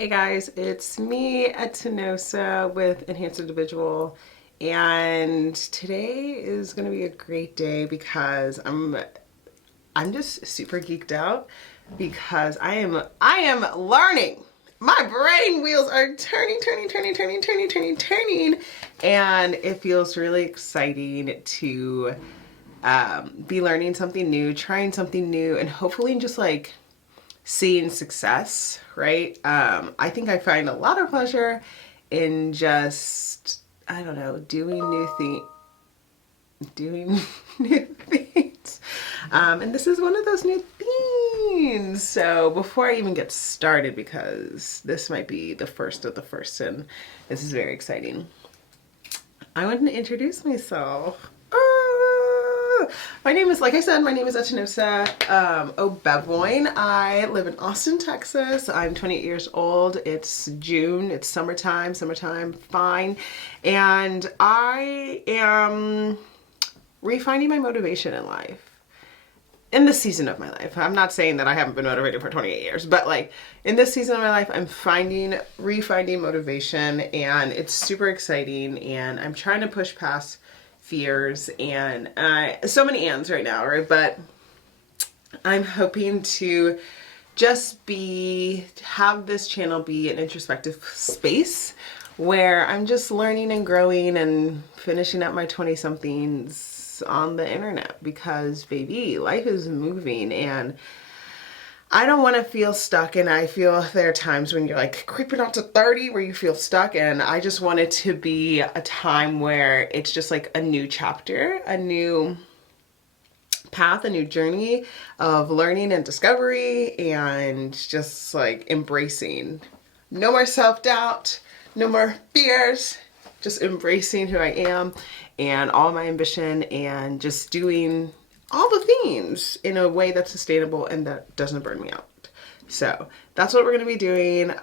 Hey guys, it's me, Etanosa with Enhanced Individual, and today is going to be a great day because I'm just super geeked out because I am learning. My brain wheels are turning, and it feels really exciting to be learning something new, trying something new, and hopefully just like seeing success, right? I think I find a lot of pleasure in just, I don't know, doing new things. And this is one of those new things. So before I even get started, because this might be the first of the first, and this is very exciting, I want to introduce myself. My name is, like I said, my name is Etanosa Obevoin. I live in Austin, Texas. I'm 28 years old. It's June. It's summertime, fine. And I am refining my motivation in life. In this season of my life. I'm not saying that I haven't been motivated for 28 years, but like in this season of my life, I'm refinding motivation, and it's super exciting, and I'm trying to push past fears and so many ands right now, right? But I'm hoping to just have this channel be an introspective space where I'm just learning and growing and finishing up my 20 somethings on the internet, because baby, life is moving and I don't want to feel stuck. And I feel there are times when you're like creeping out to 30 where you feel stuck, and I just want it to be a time where it's just like a new chapter, a new path, a new journey of learning and discovery, and just like embracing. No more self-doubt, no more fears, just embracing who I am and all my ambition, and just doing all the things in a way that's sustainable and that doesn't burn me out. So that's what we're going to be doing.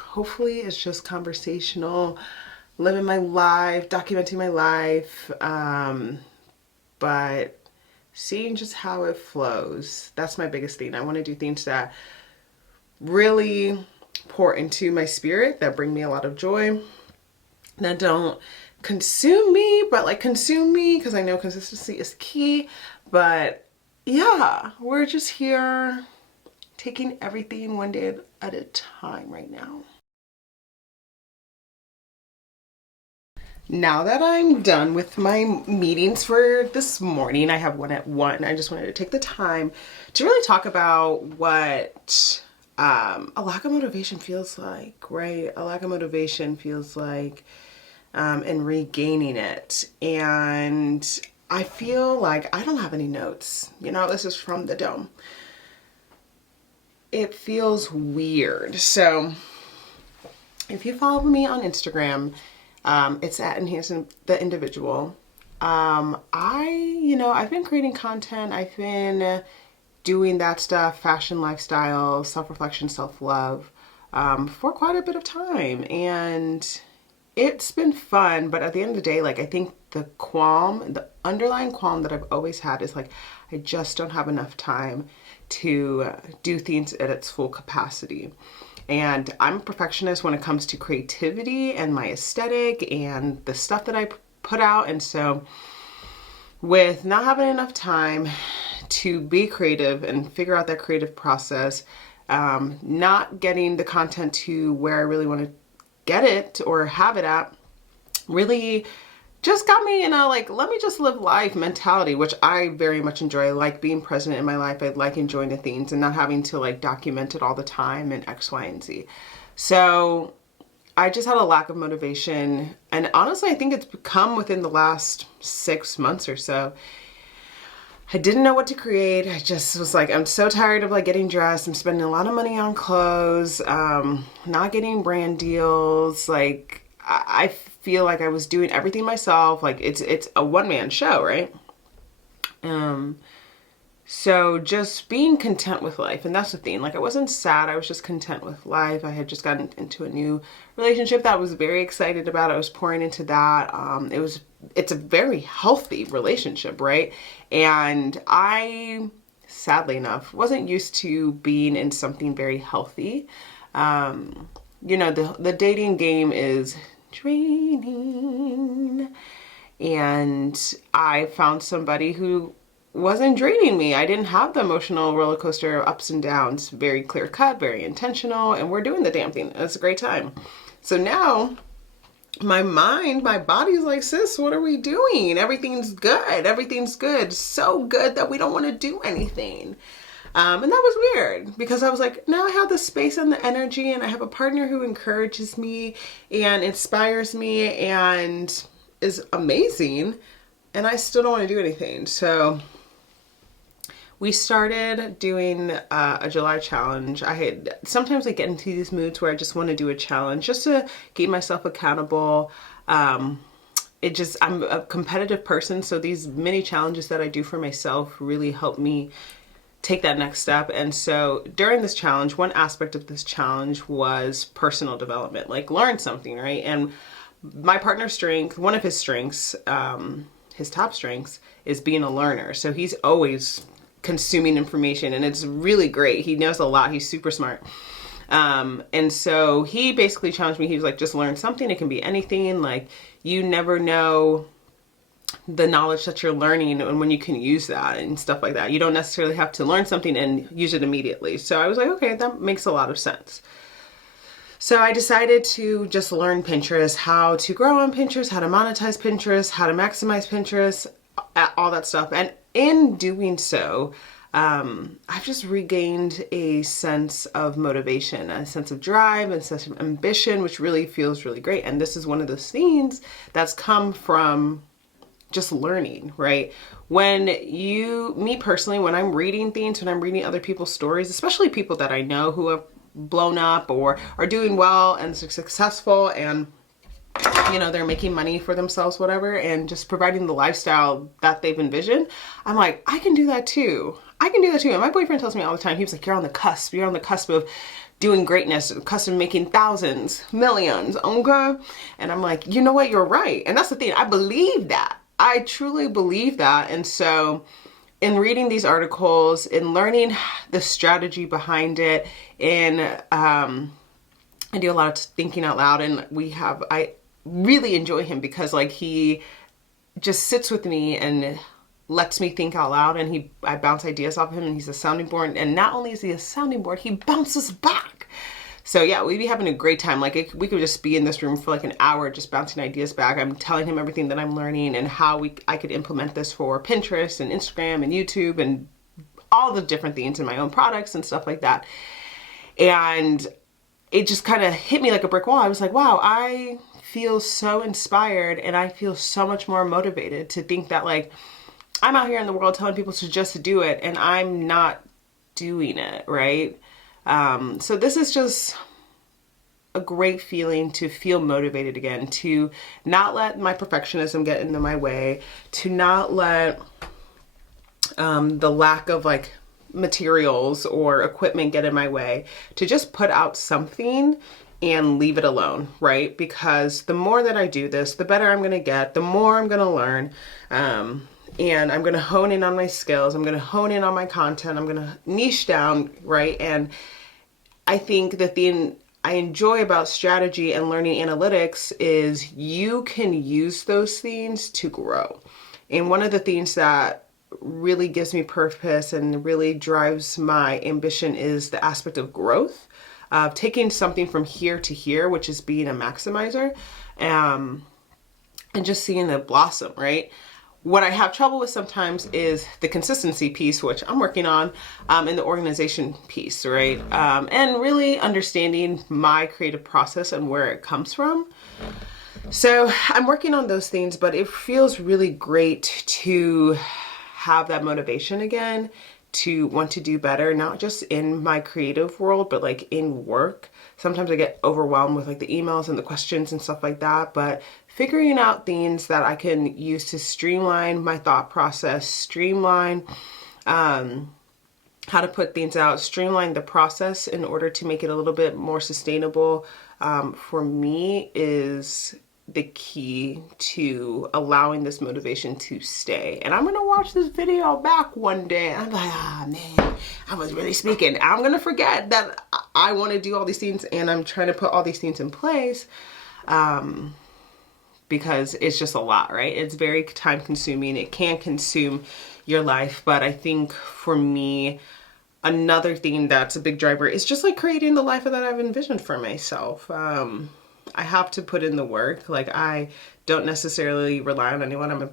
Hopefully it's just conversational, living my life, documenting my life, but seeing just how it flows. That's my biggest thing. I want to do things that really pour into my spirit, that bring me a lot of joy, that don't consume me, but like consume me, because I know consistency is key. But yeah, we're just here taking everything one day at a time right now. Now that I'm done with my meetings for this morning, I have one at 1. I just wanted to take the time to really talk about what a lack of motivation feels like, right? A lack of motivation feels like, and regaining it. And I feel like I don't have any notes. You know, this is from the dome. It feels weird. So if you follow me on Instagram, it's at Enhancing the Individual. I've been creating content. I've been doing that stuff, fashion, lifestyle, self-reflection, self-love, for quite a bit of time. And it's been fun, but at the end of the day, like I think the underlying qualm that I've always had is like, I just don't have enough time to do things at its full capacity. And I'm a perfectionist when it comes to creativity and my aesthetic and the stuff that I put out. And so with not having enough time to be creative and figure out that creative process, not getting the content to where I really want to get it or have it at, really just got me in a like, let me just live life mentality, which I very much enjoy. I like being present in my life. I like enjoying the things and not having to like document it all the time and X, Y, and Z. So I just had a lack of motivation. And honestly, I think it's become within the last 6 months or so. I didn't know what to create. I just was like, I'm so tired of like getting dressed. I'm spending a lot of money on clothes, not getting brand deals. Like I feel like I was doing everything myself. Like it's a one-man show, right? So just being content with life. And that's the thing. Like I wasn't sad. I was just content with life. I had just gotten into a new relationship that I was very excited about. I was pouring into that. It's a very healthy relationship, right? And I, sadly enough, wasn't used to being in something very healthy. You know, the dating game is draining. And I found somebody who wasn't draining me. I didn't have the emotional roller coaster of ups and downs, very clear cut, very intentional, and we're doing the damn thing. It's a great time. So now my mind, my body's like, sis, what are we doing? Everything's good. Everything's good. So good that we don't want to do anything. And that was weird because I was like, now I have the space and the energy, and I have a partner who encourages me and inspires me and is amazing, and I still don't want to do anything. So we started doing a July challenge. Sometimes I get into these moods where I just want to do a challenge just to keep myself accountable. I'm a competitive person, so these mini challenges that I do for myself really help me take that next step. And so during this challenge, one aspect of this challenge was personal development, like learn something, right? And my partner's strength, one of his strengths, his top strengths, is being a learner. So he's always consuming information, and it's really great. He knows a lot. He's super smart. And so he basically challenged me. He was like, just learn something. It can be anything. Like, you never know the knowledge that you're learning and when you can use that and stuff like that. You don't necessarily have to learn something and use it immediately. So I was like, okay, that makes a lot of sense. So I decided to just learn Pinterest, how to grow on Pinterest, how to monetize Pinterest, how to maximize Pinterest, all that stuff. And in doing so, I've just regained a sense of motivation, a sense of drive, and a sense of ambition, which really feels really great. And this is one of those things that's come from just learning, right? Me personally, when I'm reading things, when I'm reading other people's stories, especially people that I know who have blown up or are doing well and successful, and you know, they're making money for themselves, whatever, and just providing the lifestyle that they've envisioned, I'm like, I can do that too. I can do that too. And my boyfriend tells me all the time, he was like, you're on the cusp of doing greatness, cusp of making thousands, millions, okay? And I'm like, you know what, you're right. And that's the thing, I believe that. I truly believe that. And so in reading these articles, in learning the strategy behind it, I do a lot of thinking out loud, and I really enjoy him because like he just sits with me and lets me think out loud, and I bounce ideas off of him, and he's a sounding board. And not only is he a sounding board, he bounces back. So yeah, we'd be having a great time. Like we could just be in this room for like an hour just bouncing ideas back. I'm telling him everything that I'm learning and how I could implement this for Pinterest and Instagram and YouTube and all the different things in my own products and stuff like that. And it just kind of hit me like a brick wall. I was like, wow, I feel so inspired, and I feel so much more motivated to think that like I'm out here in the world telling people to just do it, and I'm not doing it, right? So this is just a great feeling to feel motivated again, to not let my perfectionism get into my way, to not let the lack of like materials or equipment get in my way, to just put out something and leave it alone, right? Because the more that I do this, the better I'm going to get, the more I'm going to learn. And I'm going to hone in on my skills. I'm going to hone in on my content. I'm going to niche down, right? And I think the thing I enjoy about strategy and learning analytics is you can use those things to grow. And one of the things that really gives me purpose and really drives my ambition is the aspect of growth, of taking something from here to here, which is being a maximizer, and just seeing it blossom, right? What I have trouble with sometimes is the consistency piece, which I'm working on, and the organization piece, right? And really understanding my creative process and where it comes from. So I'm working on those things, but it feels really great to have that motivation again, to want to do better, not just in my creative world, but like in work. Sometimes I get overwhelmed with like the emails and the questions and stuff like that, but figuring out things that I can use to streamline my thought process, streamline how to put things out, streamline the process in order to make it a little bit more sustainable, for me is the key to allowing this motivation to stay. And I'm gonna watch this video back one day and I'm like, ah, man, I was really speaking. I'm gonna forget that I want to do all these things and I'm trying to put all these things in place. Because it's just a lot, right? It's very time consuming. It can consume your life. But I think for me, another thing that's a big driver is just like creating the life that I've envisioned for myself. I have to put in the work. Like, I don't necessarily rely on anyone. I'm a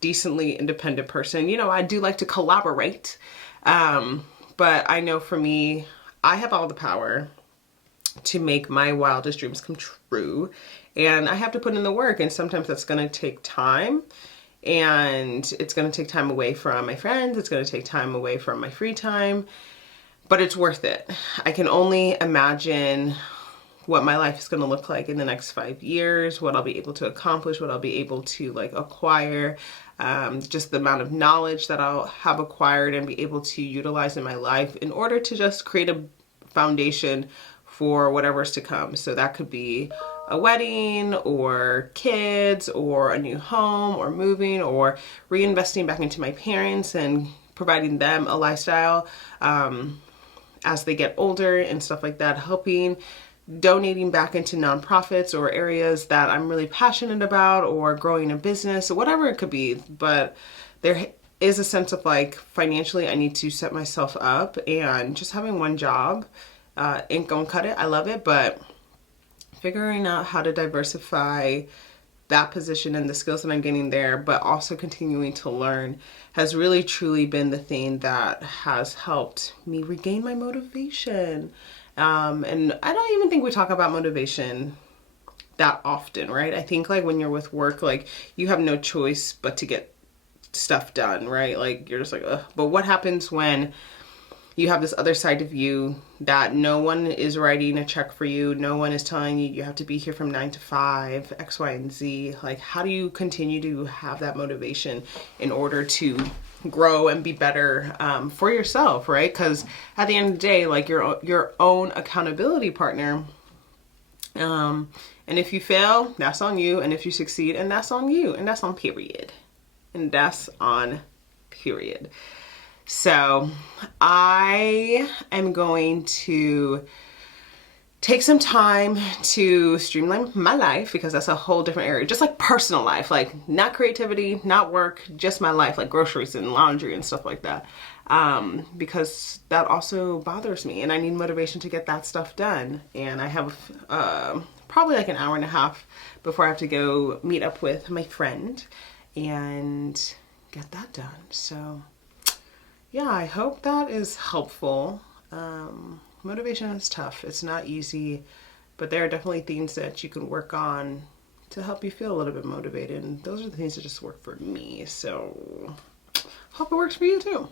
decently independent person. You know, I do like to collaborate. But I know for me, I have all the power to make my wildest dreams come true. And I have to put in the work. And sometimes that's going to take time. And it's going to take time away from my friends. It's going to take time away from my free time. But it's worth it. I can only imagine what my life is going to look like in the next 5 years, what I'll be able to accomplish, what I'll be able to like acquire, just the amount of knowledge that I'll have acquired and be able to utilize in my life in order to just create a foundation for whatever's to come. So that could be a wedding or kids or a new home or moving or reinvesting back into my parents and providing them a lifestyle as they get older and stuff like that, helping, donating back into nonprofits or areas that I'm really passionate about, or growing a business or whatever it could be. But there is a sense of like financially I need to set myself up, and just having one job ain't gonna cut it. I love it, but figuring out how to diversify that position and the skills that I'm getting there, but also continuing to learn, has really truly been the thing that has helped me regain my motivation. And I don't even think we talk about motivation that often, right? I think like when you're with work, like you have no choice but to get stuff done, right? Like you're just like, ugh. But what happens when you have this other side of you that no one is writing a check for you, no one is telling you you have to be here from 9 to 5, X, Y, and Z. Like, how do you continue to have that motivation in order to grow and be better for yourself, right? Because at the end of the day, like your own accountability partner. And if you fail, that's on you. And if you succeed, and that's on you. And that's on period. And that's on period. So I am going to take some time to streamline my life, because that's a whole different area, just like personal life, like not creativity, not work, just my life, like groceries and laundry and stuff like that. Because that also bothers me and I need motivation to get that stuff done. And I have probably like an hour and a half before I have to go meet up with my friend and get that done. So yeah, I hope that is helpful. Motivation is tough. It's not easy, but there are definitely things that you can work on to help you feel a little bit motivated. And those are the things that just work for me. So hope it works for you too.